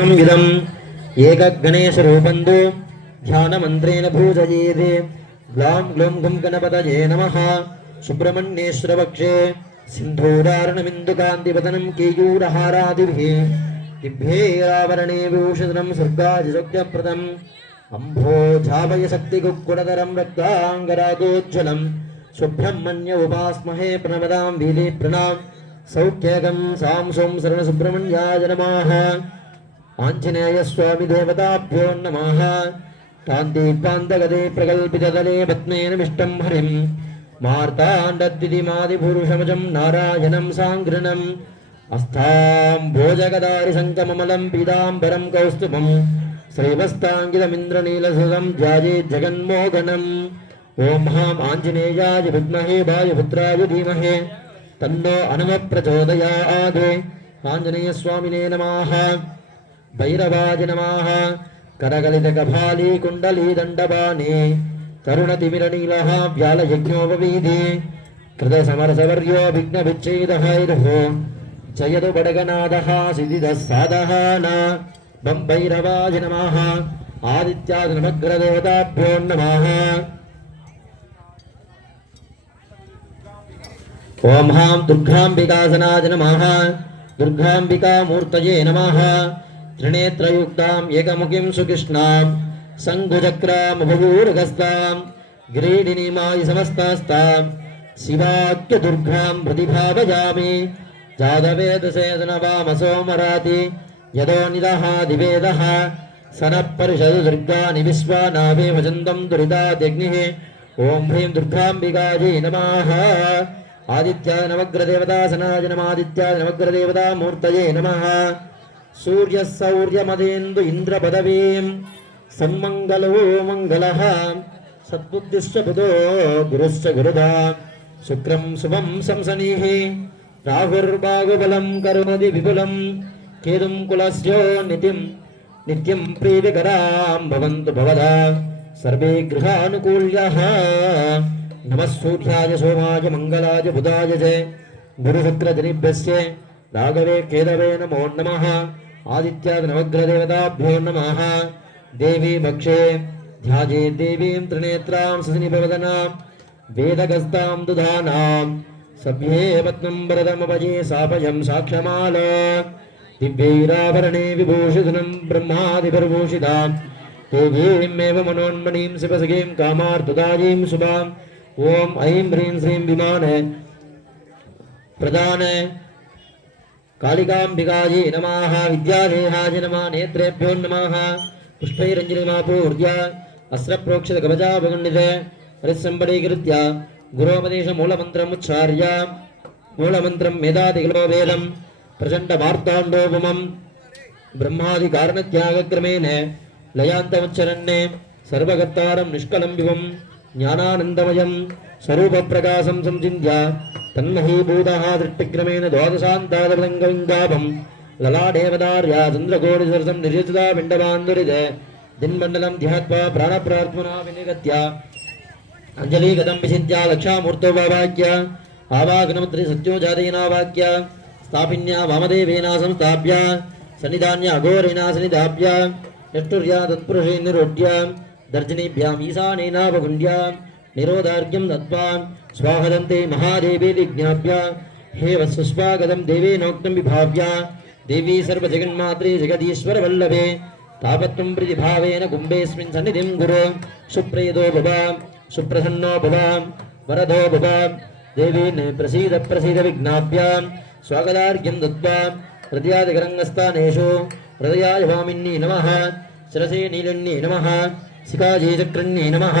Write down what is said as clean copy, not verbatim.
इदम् एकगणेशरूपन्तु ध्यानमन्त्रेण पूजयेत् ग्लां ग्लूं गुं गणपतये नमः। सुब्रह्मण्येश्वरवक्षे सिन्धूरारणमिन्दुकान्तिपतनं केयूरहारादिभिः दिव्यैरावरणे विभूषितं स्वर्गादिशक्त्यप्रदम् अम्भोजाभयशक्तिकुक्कुटधरं रक्ताङ्गरागोज्ज्वलं सुब्रह्मण्य उपास्महे प्रणवदां वीले प्रणाम सौख्यगं सां सों शरणसुब्रह्मण्याय नमः। आंजनेय स्वामी देवताभ्यो नमः। कान्तिपान्तगदे प्रकल्पितदले पद्मेनमिष्टं हरिं मार्ताण्डद्विधिमादिपुरुषमजं नारायणं साङ्घ्रणम् अस्ताम्भोजगदारिसङ्कममलं पीताम्बरं कौस्तुभं श्रीवस्ताङ्गितमिन्द्रनीलसुतं ध्यायेत् जगन्मोहनम्। ॐ महाम् आञ्जनेयाय विद्महे वायुपुत्राय धीमहि तन्नो हनुमः प्रचोदयात्। आञ्जनेयस्वामिने नमः। भैरवाय नमः। करगलितकपाली कुण्डली दण्डपाणि तरुणतिमिरनीलः व्यालयज्ञोपवीधि कृतसमरसवर्यो विघ्नविच्छेदहैरुः जयतु बडगनाथः सिद्धिदः साधः बं भैरवाय नमः। आदित्याय नमग्रदेवताभ्यो नमः। ॐ हां दुर्गाम्बिकासनाय नमः। दुर्गाम्बिका मूर्तये नमः। त्रिनेत्रयुक्ताम् एकमुखीं सुकृष्णां शङ्खुचक्रामुभयूरगस्तां गिरीडिनीमायि समस्तास्तां शिवाख्यदुर्गां प्रतिभावयामि। जातवेदसेदनवामसोमराति यदो निदः दिवेदः सनः परिषदु दुर्गानि विश्वानावे भजन्तं दुरितात्यग्निः। ॐ ह्रीं दुर्गाम्बिकायै नमः। आदित्याय नवग्रदेवतासनाय नमः। आदित्याय नवग्रदेवता मूर्तये नमः। सूर्य सौर्यमदेन्दु इन्द्रपदवीं सन्मङ्गलो मङ्गलः सद्बुद्धिश्च बुधो गुरुश्च गुरुदा शुक्रं शुभं संसनीः राहुर्बाहुबलं करोति विपुलं केतुं कुलस्यो नित्यं प्रीतिकरां भवन्तु भवदा सर्वे गृहानुकूल्यः। नमः सूर्याय सोमाय मङ्गलाय बुधाय च गुरुशुक्रजनिभ्यश्च राघवे केदवे नमो नमः। आदित्याय नवग्रदेवताभ्यो नमः। देवी भक्षे ध्यायेत् देवीं त्रिनेत्रां सनिभवदनां वेदगस्तां दुधानां सभ्ये पद्मं वरदमपये सापयं साक्षमाल दिव्यैराभरणे विभूषितं ब्रह्मादिभिर्भूषितां देवीमेव मनोन्मणीं शिवसखीं कामार्थदायीं शुभाम्। ॐ ऐं ह्रीं श्रीं विमान प्रदान कालिकाम्बिकायै नमः। विद्यादेहाय नमः। नेत्रेभ्यो नमः। पुष्पैरञ्जलिमापूर्य अस्त्रप्रोक्षितकवचापखण्डित हरिस्सम्बलीकृत्य गुरोपदेशमूलमन्त्रमुच्चार्य मूलमन्त्रं मेधातिकिलो वेदं प्रचण्डमार्ताण्डोपमं ब्रह्मादिकारणत्यागक्रमेण लयान्तमुच्चरन् सर्वकर्तारं निष्कलं विभं ज्ञानानन्दमयं स्वरूपप्रकाशं संचिन्त्य तन्महीभूतः दृष्टिक्रमेण द्वादशान्तादपतङ्गविङ्गापं ललाटेवदार्या चन्द्रकोटिसरसं निर्यचिता पिण्डबान्धुरित दिन्मण्डलं ध्यात्वा प्राणप्रार्थना विनिगत्य अञ्जलीगतं विचिन्त्य लक्षामूर्तोपवाक्य आवागनमन्त्रि सत्योजातेनावाक्य स्थापिन्या वामदेवेना संस्थाप्य सन्निधान्य अघोरेणा सन्निधाप्य यष्टुर्या तत्पुरुषे निरोड्य दर्जनीभ्याम् ईशानेनावगुण्ड्य निरोधार्घ्यं दत्त्वा स्वाहदन्ते महादेवेति ज्ञाप्य हे वत्सुस्वागतं देवेनोक्तं विभाव्य देवी सर्वजगन्मात्रे जगदीश्वरवल्लभे तापत्वं प्रतिभावेन कुम्भेऽस्मिन् सन्निधिं गुरु सुप्रीतो भव सुप्रसन्नो भव वरदो भव देवीन् प्रसीद प्रसीद विज्ञाप्य स्वागतार्घ्यं दत्त्वा हृदयादिकरङ्गस्थानेषु हृदयाय भामिन्यै नमः शिरसे नीलन्यै नमः शिखायै चक्रन्यै नमः